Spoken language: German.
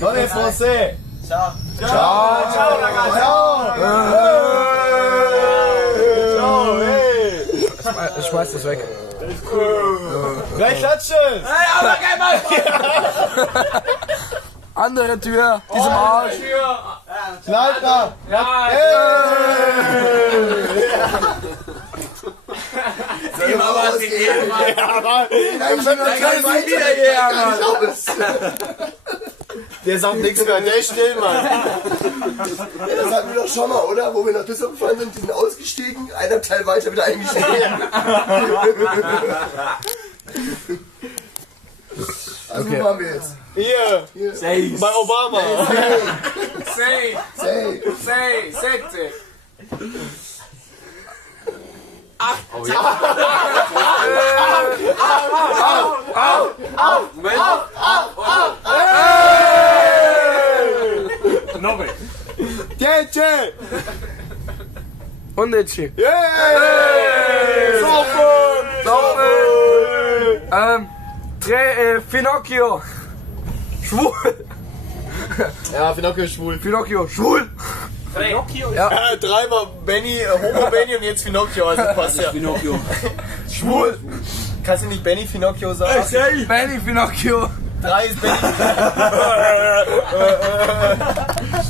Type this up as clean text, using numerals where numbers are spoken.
Non è français. Ciao. Ciao, ciao ragazzi. Ciao. Ciao, Schmeiß das weg. Gleich klatschen. Hey, aber geil, Mann. Andere Tür, diesem Arsch. Leiter. Ja, sieh mal, was ich hier mache. Ja, Mann. Wieder hierher, Mann. Der sagt nichts mehr, der ist still, Mann. Das hatten wir doch schon mal, oder? Wo wir nach Düsseldorf gefahren sind, die sind ausgestiegen, einer Teil weiter wieder eingestiegen. Also wo waren wir jetzt? Hier. Bei Obama. Sei, sette. Nove. 10. 11. Saufen. Pinocchio. Schwul. Ja, Pinocchio ist schwul. Pinocchio, schwul. Ja, dreimal Benny, Homo Benny und jetzt Pinocchio, also passt ja. Pinocchio. Schwul. Kannst du nicht Benny Pinocchio sagen? Benny Pinocchio. 3 ist Benny.